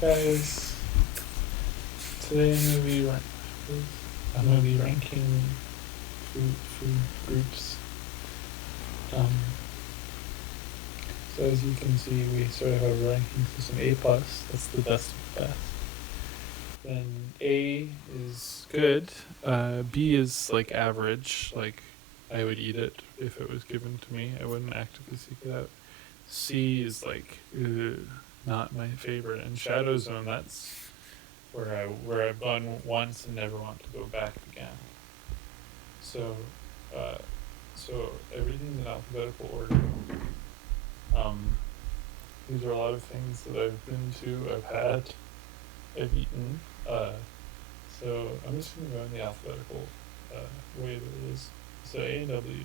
guys. Today I'm gonna be ranking food groups. Um, so as you can see, we sort of have a ranking system. A plus, that's the best of the best. Then A is good. B is like average. Like I would eat it if it was given to me. I wouldn't actively seek it out. C is like not my favorite. And Shadow Zone, that's where I've gone once and never want to go back again. So, uh, so everything's in alphabetical order. Um, these are a lot of things that I've been to, I've had, I've eaten. So I'm just gonna go in the alphabetical way that it is. So A and W.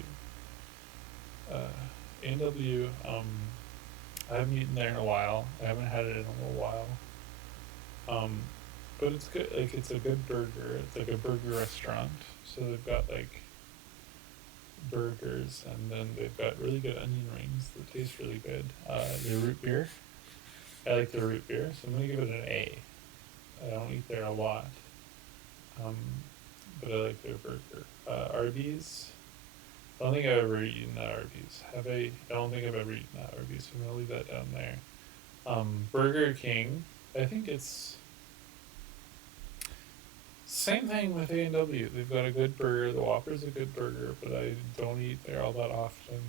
A and W. I haven't eaten there in a while. I haven't had it in a little while. But it's good. Like it's a good burger. It's like a burger restaurant. So they've got like burgers, and then they've got really good onion rings that taste really good. Their root beer. I like their root beer, so I'm gonna give it an A. I don't eat there a lot, um, but I like their burger. Arby's. I don't think I've ever eaten at Arby's. Have I? I don't think I've ever eaten at Arby's. So I'm gonna leave that down there. Burger King. I think it's same thing with A&W. They've got a good burger. The Whopper's a good burger, but I don't eat there all that often.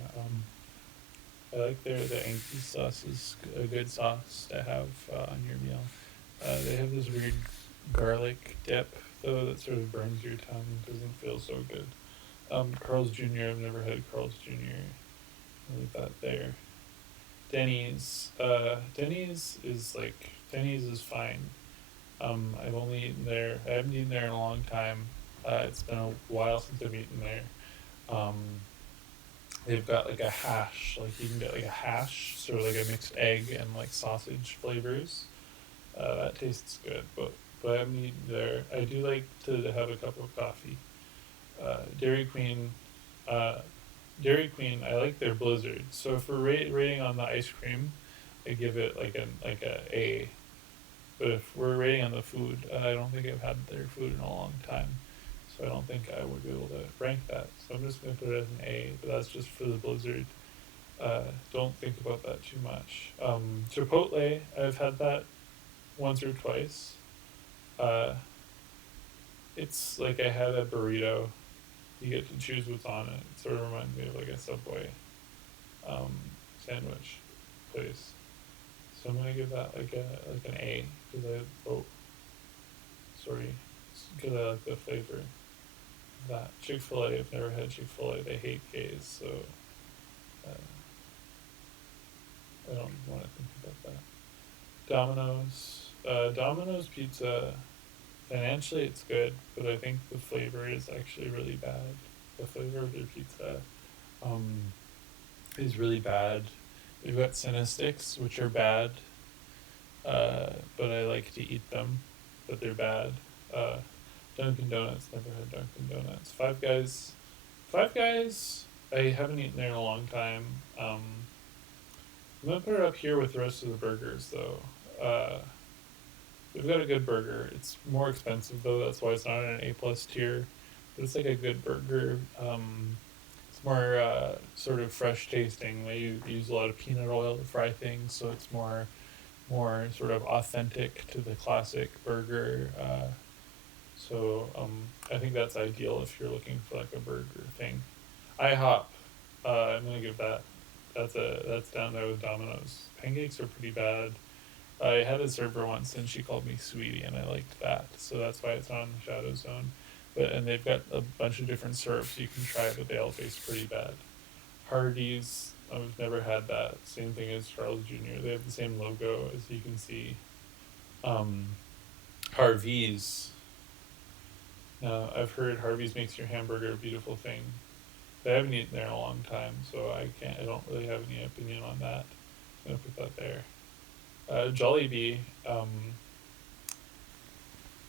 I like the Anki sauce is a good sauce to have on your meal. They have this weird garlic dip though that sort of burns your tongue. Doesn't feel so good. Carl's Jr. I've never had Carl's Jr. I'll leave that there. Denny's. Denny's is fine. I've only eaten there. I haven't eaten there in a long time. It's been a while since I've eaten there. Um, they've got like a hash. Like you can get like a hash, sort of like a mixed egg and like sausage flavors. That tastes good, but I haven't eaten there. I do like to have a cup of coffee. Dairy Queen. Uh, Dairy Queen. I like their Blizzard. So for rating on the ice cream, I give it like a A. But if we're rating on the food, I don't think I've had their food in a long time. So I don't think I would be able to rank that. So I'm just going to put it as an A, but that's just for the Blizzard. Don't think about that too much. Chipotle, I've had that once or twice. Uh, it's like I had a burrito. You get to choose what's on it. It sort of reminds me of like a Subway um, sandwich place. So I'm gonna give that like an A because because I like the flavor of that. Chick-fil-A, I've never had Chick-fil-A. They hate gays, so uh, I don't want to think about that. Domino's pizza. Financially, it's good, but I think the flavor is actually really bad. The flavor of their pizza um, is really bad. They've got Cinesticks, which are bad, but I like to eat them, but they're bad. Uh, Dunkin' Donuts, never had Dunkin' Donuts. Five Guys, I haven't eaten there in a long time. I'm gonna put it up here with the rest of the burgers, though. They've got a good burger. It's more expensive though. That's why it's not in an A plus tier. But it's like a good burger. It's more sort of fresh tasting. They use a lot of peanut oil to fry things, so it's more sort of authentic to the classic burger. I think that's ideal if you're looking for like a burger thing. IHOP. I'm gonna give that. That's down there with Domino's. Pancakes are pretty bad. I had a server once and she called me sweetie and I liked that. So that's why it's on the Shadow Zone. And they've got a bunch of different syrups you can try, but they all taste pretty bad. Hardee's, I've never had that. Same thing as Charles Jr. They have the same logo as you can see. Um, Harvey's. Now I've heard Harvey's makes your hamburger a beautiful thing. I haven't eaten there in a long time, so I don't really have any opinion on that. I'm gonna put that there. Jollibee, I'm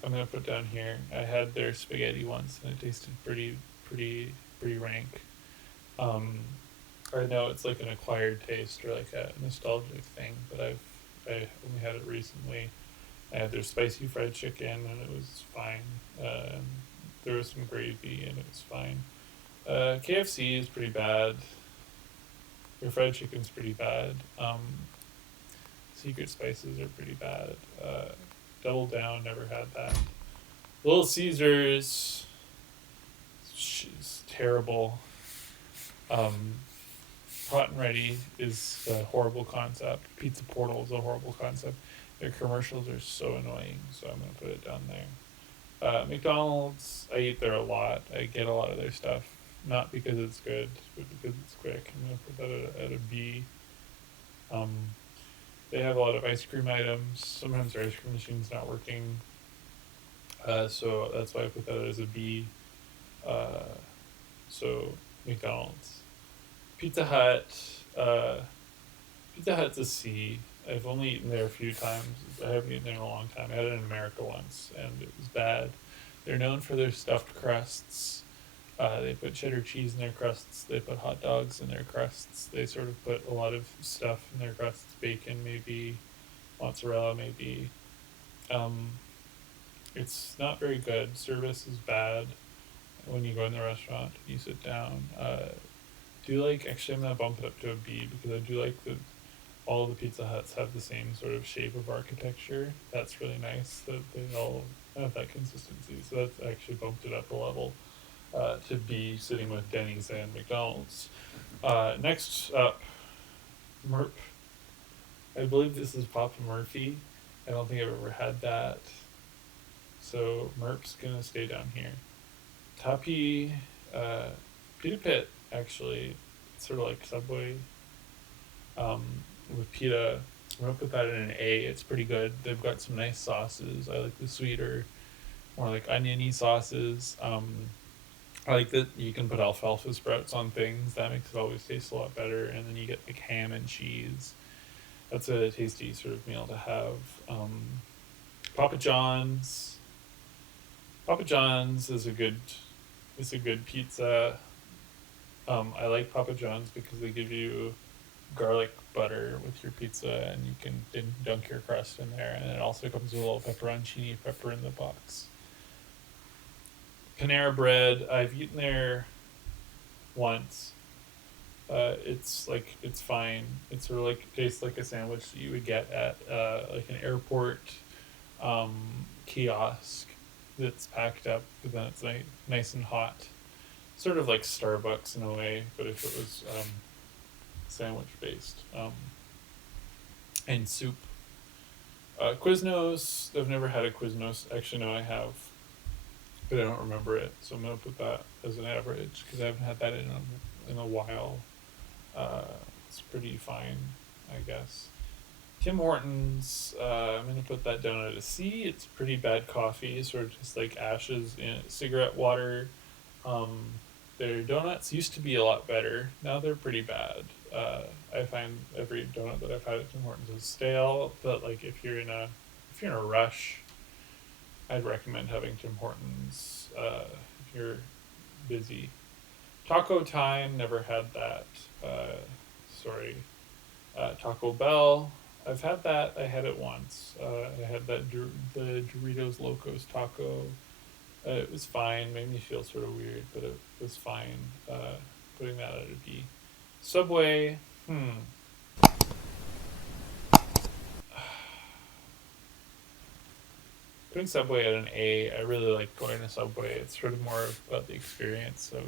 gonna put down here. I had their spaghetti once, and it tasted pretty rank. Um, I know it's like an acquired taste or like a nostalgic thing, but I only had it recently. I had their spicy fried chicken and it was fine. There was some gravy and it was fine. KFC is pretty bad. Their fried chicken's pretty bad. Secret spices are pretty bad. Double Down, never had that. Little Caesars, she's terrible. Um, Hot and Ready is a horrible concept. Pizza Portal is a horrible concept. Their commercials are so annoying, so I'm gonna put it down there. McDonald's, I eat there a lot. I get a lot of their stuff, not because it's good, but because it's quick. I'm gonna put that at a B. Um, they have a lot of ice cream items. Sometimes their ice cream machine's not working, so that's why I put that as a B. Uh, so McDonald's, Pizza Hut. Uh, Pizza Hut's a C. I've only eaten there a few times. I haven't eaten there in a long time. I had it in America once, and it was bad. They're known for their stuffed crusts. They put cheddar cheese in their crusts. They put hot dogs in their crusts. They sort of put a lot of stuff in their crusts. Bacon, maybe. Mozzarella, maybe. Um, it's not very good. Service is bad when you go in the restaurant. You sit down. Do like, actually, I'm gonna bump it up to a B because I do like the all the Pizza Huts have the same sort of shape of architecture. That's really nice that they all have that consistency. So that's actually bumped it up a level to be sitting with Denny's and McDonald's. Next up, Merp. I believe this is Papa Murphy. I don't think I've ever had that. So Merp's gonna stay down here. Tapi, Pita Pit, actually, it's sort of like Subway. Um, with pita, I'm gonna put that in an A. It's pretty good. They've got some nice sauces. I like the sweeter, more like oniony sauces. I like that you can put alfalfa sprouts on things. That makes it always taste a lot better. And then you get like ham and cheese. That's a tasty sort of meal to have. Papa John's. Papa John's is a good pizza. I like Papa John's because they give you garlic butter with your pizza, and you can dunk your crust in there. And it also comes with a little pepperoncini pepper in the box. Panera Bread, I've eaten there once. It's fine. It sort of like tastes like a sandwich that you would get at like an airport um, kiosk that's packed up, but then it's nice and hot. Sort of like Starbucks in a way, but if it was sandwich based. And soup. Quiznos, I've never had a Quiznos. Actually, no, I have, but I don't remember it. So I'm going to put that as an average because I haven't had that in a while. It's pretty fine, I guess. Tim Hortons, I'm going to put that down at a C. It's pretty bad coffee, sort of just like ashes in cigarette water. Um, their donuts used to be a lot better. Now they're pretty bad. I find every donut that I've had at Tim Hortons is stale. But like if you're in a rush, I'd recommend having Tim Hortons. If you're busy. Taco Time, never had that. Sorry. Taco Bell, I've had that. I had it once. I had the Doritos Locos taco. It was fine. Made me feel sort of weird, but it was fine. Putting that at a B. Subway. Putting Subway at an A. I really like going to Subway. It's sort of more about the experience of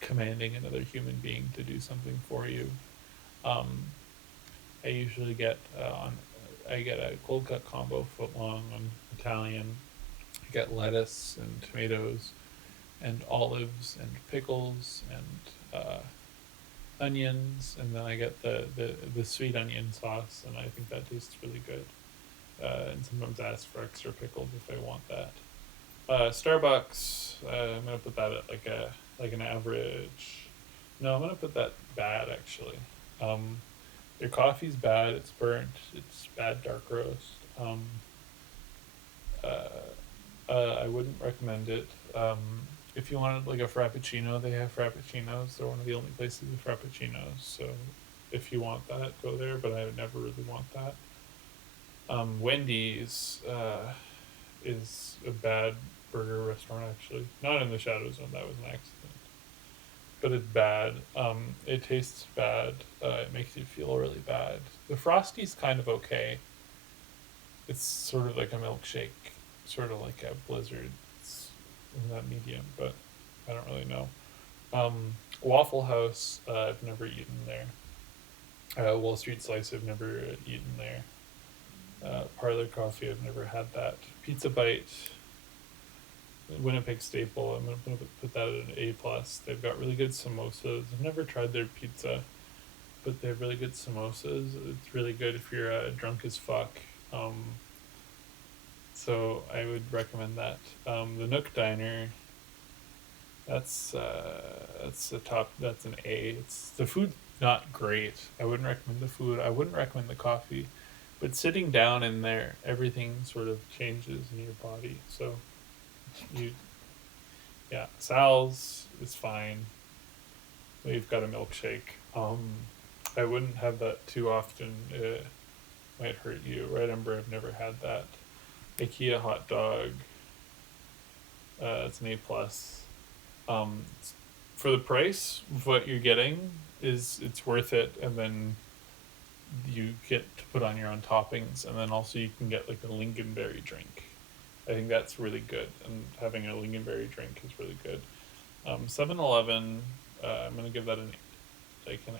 commanding another human being to do something for you. Um, I usually I get a cold cut combo footlong on Italian. I get lettuce and tomatoes and olives and pickles and onions, and then I get the sweet onion sauce, and I think that tastes really good. And sometimes I ask for extra pickles if I want that. Starbucks, I'm gonna put that at like an average. No, I'm gonna put that bad actually. Um, their coffee's bad. It's burnt. It's bad dark roast. Uh, I wouldn't recommend it. If you wanted like a frappuccino, they have frappuccinos. They're one of the only places with frappuccinos. So if you want that, go there. But I would never really want that. Wendy's is a bad burger restaurant, actually. Not in the Shadow Zone, that was an accident. But it's bad. It tastes bad. It makes you feel really bad. The Frosty's kind of okay. It's sort of like a milkshake, sort of like a Blizzard. It's in that medium, but I don't really know. Waffle House, I've never eaten there. Wall Street Slice, I've never eaten there. Parlor Coffee, I've never had that. Pizza Bite, Winnipeg staple. I'm gonna put that at an A plus. They've got really good samosas. I've never tried their pizza, but they have really good samosas. It's really good if you're drunk as fuck. So I would recommend that. The Nook Diner. That's a top. That's an A. It's the food not great. I wouldn't recommend the food. I wouldn't recommend the coffee, but sitting down in there, everything sort of changes in your body. So you, yeah, Sal's is fine. We've got a milkshake. I wouldn't have that too often. It might hurt you. Red Ember, I've never had that. IKEA hot dog. It's an A plus. Um, for the price of what you're getting, is it's worth it, and then you get to put on your own toppings, and then also you can get like a lingonberry drink. I think that's really good, and having a lingonberry drink is really good. 7-Eleven, I'm gonna give that an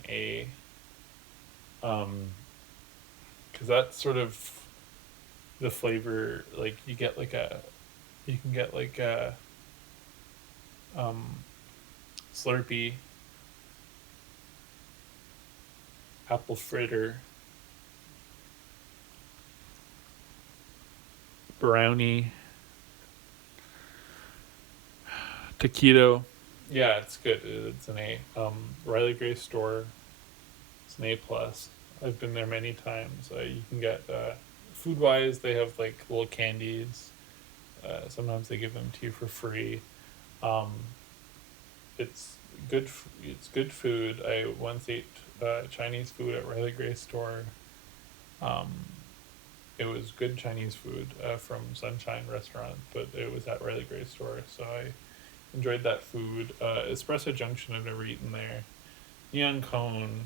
A, because that's sort of the flavor. Like you can get like a um, Slurpee, apple fritter, brownie, taquito. Yeah, it's good. It's an A. Riley Gray store. It's an A plus. I've been there many times. You can get food wise. They have like little candies. Sometimes they give them to you for free. Um, it's good. It's good food. I once ate Chinese food at Riley Gray store. Um, it was good Chinese food from Sunshine Restaurant, but it was at Riley Gray store, so I enjoyed that food. Espresso Junction, I've never eaten there. Neon Cone,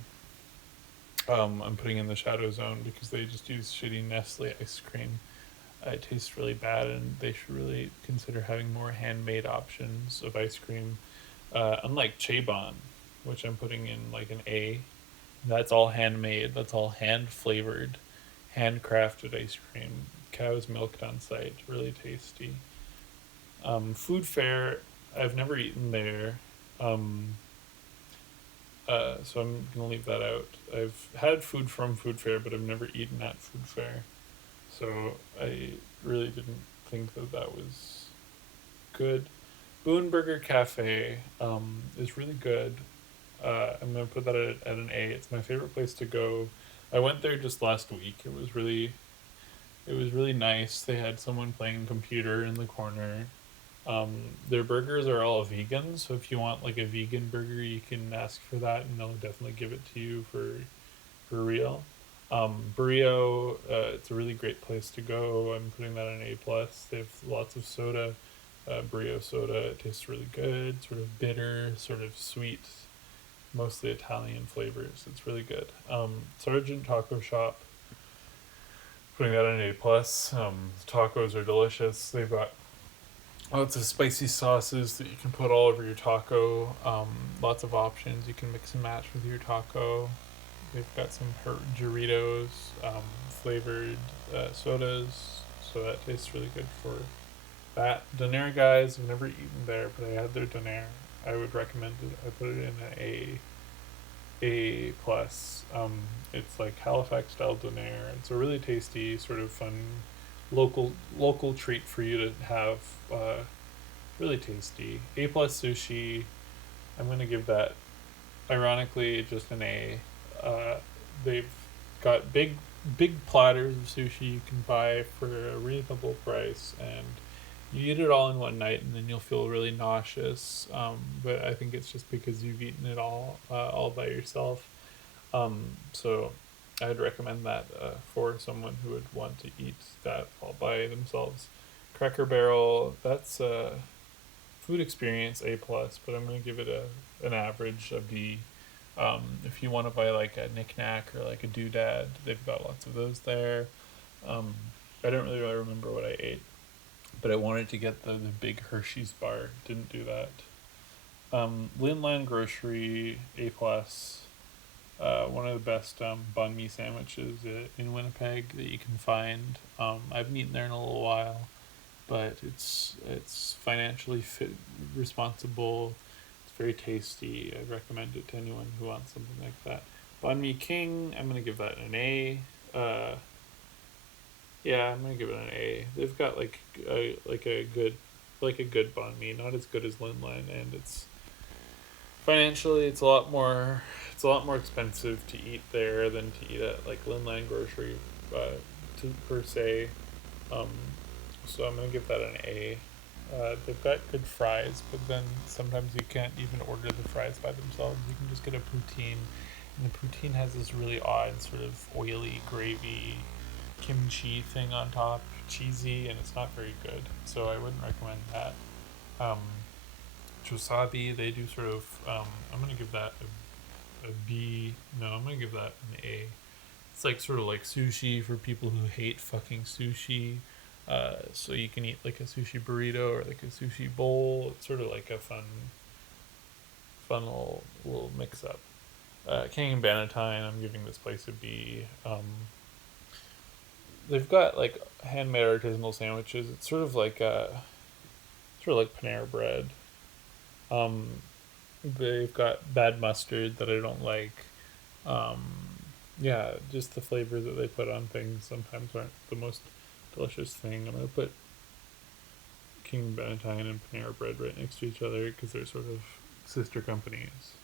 I'm putting in the Shadow Zone because they just use shitty Nestle ice cream. It tastes really bad, and they should really consider having more handmade options of ice cream. Unlike Chaebon, which I'm putting in like an A, that's all handmade. That's all hand flavored, handcrafted ice cream. Cow's milked on site. Really tasty. Food Fair, I've never eaten there. Um, so I'm gonna leave that out. I've had food from Food Fair, but I've never eaten at Food Fair. So I really didn't think that that was good. Boone Burger Cafe is really good. I'm gonna put that at an A. It's my favorite place to go. I went there just last week. It was really nice. They had someone playing computer in the corner. Their burgers are all vegan, so if you want like a vegan burger, you can ask for that, and they'll definitely give it to you for real. Brio, it's a really great place to go. I'm putting that in A plus. They have lots of soda. Brio soda, it tastes really good. Sort of bitter, sort of sweet, mostly Italian flavors. It's really good. Sergeant Taco Shop, putting that in A plus. Tacos are delicious. They've got lots of spicy sauces that you can put all over your taco. Lots of options you can mix and match with your taco. They've got some Doritos flavored sodas, so that tastes really good for that. Donair guys, I've never eaten there, but I had their Donair. I would recommend it. I put it in A plus. It's like Halifax style Donair. It's a really tasty, sort of fun, local treat for you to have. Really tasty. A plus sushi. I'm gonna give that, ironically, just an A. Uh, they've got big platters of sushi you can buy for a reasonable price, and you eat it all in one night, and then you'll feel really nauseous. But I think it's just because you've eaten it all by yourself. So I'd recommend that for someone who would want to eat that all by themselves. Cracker Barrel, that's a food experience A plus, but I'm gonna give it an average, a B. If you want to buy like a knickknack or like a doodad, they've got lots of those there. Um, I don't really remember what I ate, but I wanted to get the big Hershey's bar. Didn't do that. Linland Grocery A plus. One of the best banh mi sandwiches in Winnipeg that you can find. I haven't eaten there in a little while, but it's financially responsible. It's very tasty. I'd recommend it to anyone who wants something like that. Banh Mi King, I'm gonna give that an A. Uh, yeah, I'm gonna give it an A. They've got like a good banh mi, not as good as Linline, and it's financially it's a lot more expensive to eat there than to eat at like Linline Grocery, per se. Um, so I'm gonna give that an A. They've got good fries, but then sometimes you can't even order the fries by themselves. You can just get a poutine, and the poutine has this really odd sort of oily gravy kimchi thing on top, cheesy, and it's not very good. So I wouldn't recommend that. Um, Wasabi, they do sort of. I'm gonna give that a B. No, I'm gonna give that an A. It's like sort of like sushi for people who hate fucking sushi. So you can eat like a sushi burrito or like a sushi bowl. It's sort of like a fun little mix up. King and Bannatyne, I'm giving this place a B. They've got like handmade artisanal sandwiches. It's sort of like Panera Bread. Um, they've got bad mustard that I don't like. Um, yeah, just the flavors that they put on things sometimes aren't the most delicious thing. I'm gonna put King Bannatyne and Panera Bread right next to each other because they're sort of sister companies.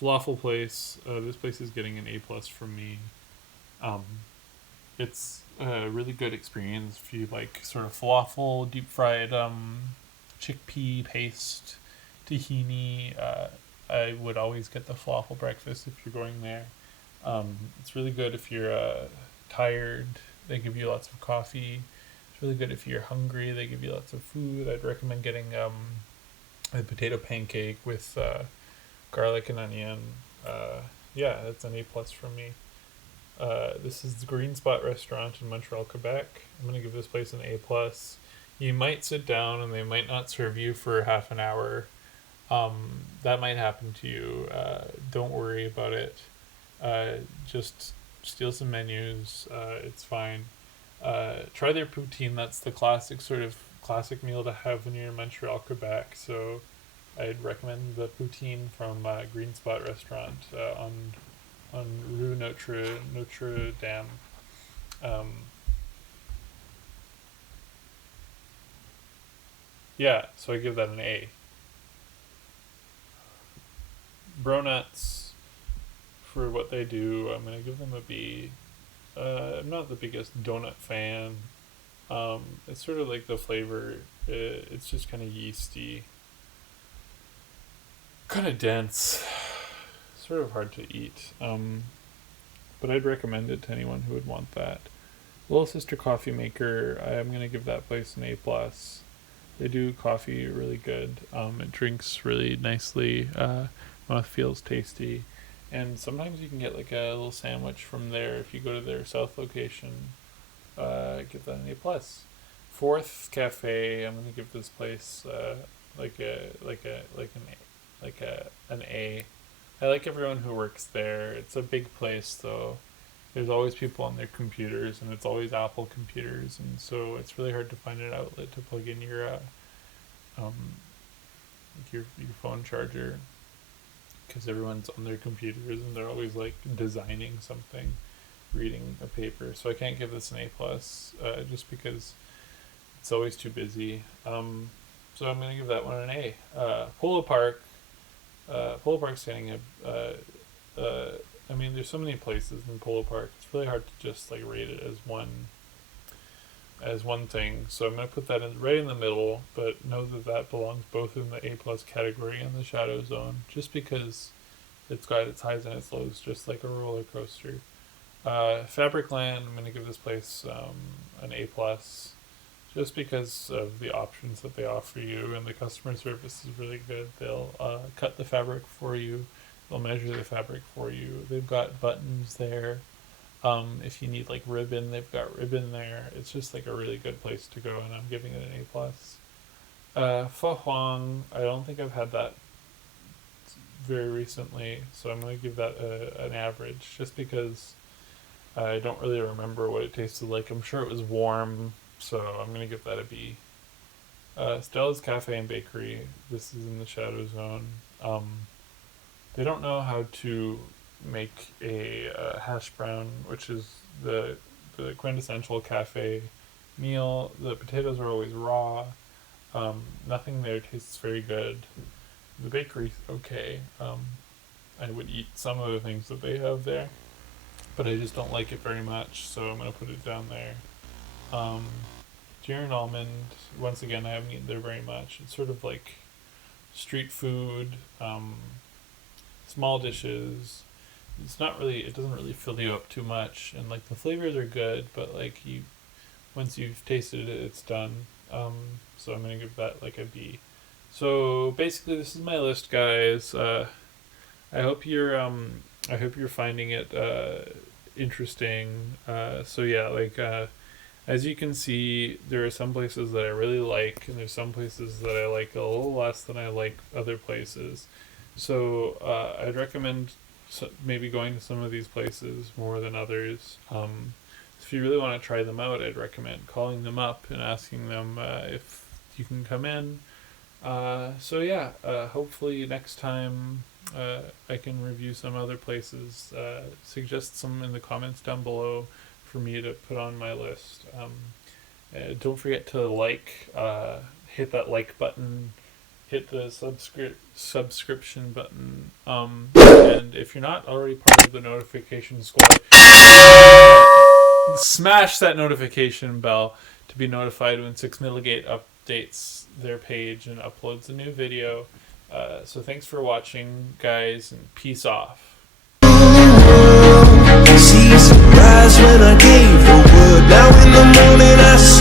Falafel place. This place is getting an A plus from me. Um, it's a really good experience if you like sort of falafel, deep fried chickpea paste, tahini. I would always get the falafel breakfast if you're going there. It's really good if you're tired. They give you lots of coffee. It's really good if you're hungry. They give you lots of food. I'd recommend getting a potato pancake with garlic and onion. Yeah, that's an A plus from me. This is the Green Spot Restaurant in Montreal, Quebec. I'm gonna give this place an A plus. You might sit down and they might not serve you for half an hour. That might happen to you. Don't worry about it. Just steal some menus. It's fine. Try their poutine. That's the classic meal to have when you're in Montreal, Quebec. So I'd recommend the poutine from Green Spot Restaurant on Rue Notre Dame. Um, yeah, so I give that an A. Bronuts, for what they do, I'm gonna give them a B. I'm not the biggest donut fan. It's sort of like the flavor. It's just kind of yeasty, kind of dense, sort of hard to eat. But I'd recommend it to anyone who would want that. Little Sister Coffee Maker, I'm gonna give that place an A plus. They do coffee really good. It drinks really nicely. Mouth feels tasty, and sometimes you can get like a little sandwich from there if you go to their south location. Give that an A plus. Fourth Cafe, I'm gonna give this place an A. I like everyone who works there. It's a big place though. There's always people on their computers, and it's always Apple computers, and so it's really hard to find an outlet to plug in um, your phone charger because everyone's on their computers and they're always like designing something, reading a paper. So I can't give this an A plus, just because it's always too busy. So I'm gonna give that one an A. Polo Park's getting I mean, there's so many places in Polo Park. It's really hard to just like rate it as one thing. So I'm gonna put that right in the middle, but know that that belongs both in the A plus category and the shadow zone, just because it's got its highs and its lows, just like a roller coaster. Fabricland, I'm gonna give this place an A plus, just because of the options that they offer you, and the customer service is really good. They'll cut the fabric for you. They'll measure the fabric for you. They've got buttons there. If you need like ribbon, they've got ribbon there. It's just like a really good place to go, and I'm giving it an A plus. Pho Huang, I don't think I've had that very recently, so I'm gonna give that an average, just because I don't really remember what it tasted like. I'm sure it was warm, so I'm gonna give that a B. Stella's Cafe and Bakery. This is in the Shadow Zone. They don't know how to make a hash brown, which is the quintessential cafe meal. The potatoes are always raw. Nothing there tastes very good. The bakery's okay. I would eat some of the things that they have there, but I just don't like it very much, so I'm gonna put it down there. Deer and Almond, once again, I haven't eaten there very much. It's sort of like street food, small dishes. It's not really, it doesn't really fill you up too much, and like the flavors are good, but like once you've tasted it, it's done. So I'm gonna give that like a B. So basically, this is my list, guys. I hope you're finding it interesting. So yeah, like as you can see, there are some places that I really like, and there's some places that I like a little less than I like other places. So I'd recommend maybe going to some of these places more than others. If you really want to try them out, I'd recommend calling them up and asking them if you can come in. So yeah, hopefully next time I can review some other places. Suggest some in the comments down below for me to put on my list. Don't forget to hit that like button, hit the subscription button, and if you're not already part of the notification squad, smash that notification bell to be notified when 6 Milligate updates their page and uploads a new video. So thanks for watching, guys, and peace off. See surprise when I came for wood. Now